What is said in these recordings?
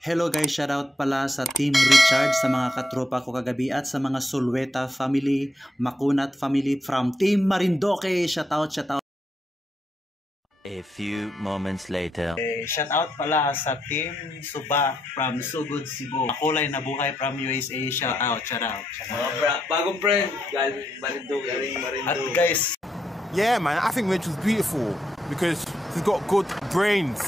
Hello guys, shoutout pala sa Team Richard, sa mga katropa ko kagabi at sa mga Sulweta family, Makunat family from Team Marindoque. Shoutout. A few moments later. Shoutout pala sa Team Suba from Sugod, Cebu. Makulay na buhay from USA. Shoutout. Bagong friend, galing Marindoque. At guys, yeah man, I think Rachel's beautiful because she's got good brains.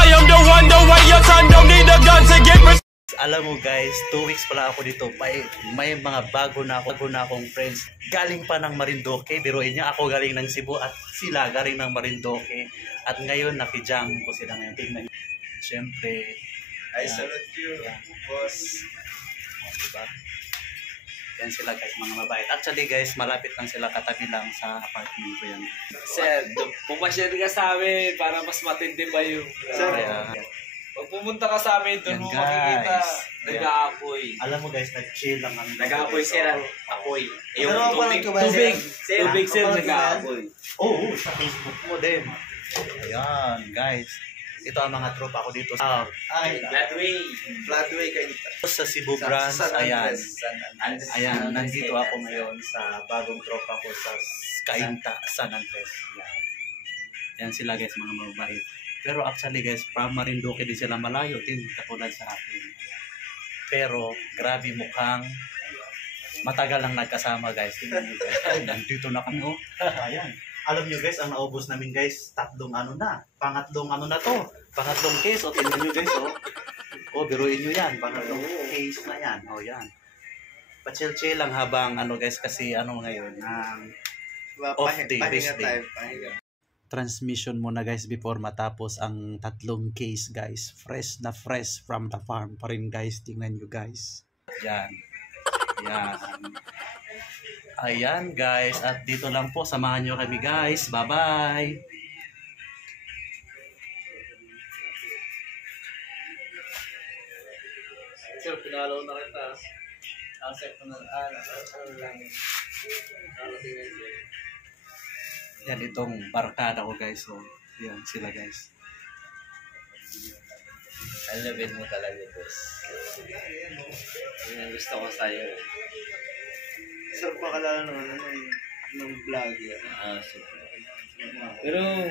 I am the one, the way your son don't need a gun to get rich. alam mo guys, 2 weeks pala ako dito. May mga bago na akong friends. Galing pa ng Marindoque. Biruin niya, ako galing ng Cebu at sila galing ng Marindoque. At ngayon, nakijam ko sila ngayon. Tingnan niyo. Siyempre. I salute you, boss. Diba? Yan sila guys, mga mabait. Actually guys, malapit lang sila, katabi lang sa apartment ko yan. Sir, pumasyari ka sa amin para mas matindi ba yung... Sir, pag pumunta ka sa amin, doon yan, mo guys. makikita. Nag-aapoy. Alam mo guys, nag-chill lang kami. Nag-aapoy sila. Apoy. Yung Pero tubig. Tubig, sir, nag-aapoy. Oo, sa Facebook mo din. Ayan, guys. Ito ang mga tropa ko dito sa Flatway kayo. sa Cebu branch. Ayan, nandito ako ngayon sa bagong tropa ko sa Cainta, San Andres. Yan sila guys, mga mabait. Pero actually guys, from Marindoque din sila, malayo din katulad sa akin. Pero grabe, mukhang matagal lang nagkasama guys. Tingnan nyo guys. Ay, nandito na kami oh. Ayan. Alam nyo guys, ang naubos namin guys, pangatlong case. O, tingnan nyo guys, o, biruin nyo yan, pangatlong case na yan. O, yan. Pa-chill-chill lang habang, guys, kasi ngayon, off day, rest day. Transmission muna guys before matapos ang 3 case guys. Fresh na fresh from the farm pa rin guys. Tingnan nyo guys. Yan. Ayan guys, at dito lang po, samahan nyo kami guys. Bye-bye! Sir, pinalaw na kita. Asep ko na lang. Yan itong barkada ko guys. So, yan sila guys. Alabin mo talaga, boss. Yan ang gusto ko sa'yo. Sir, pakalala naman ng vlog yan. Super. Pero,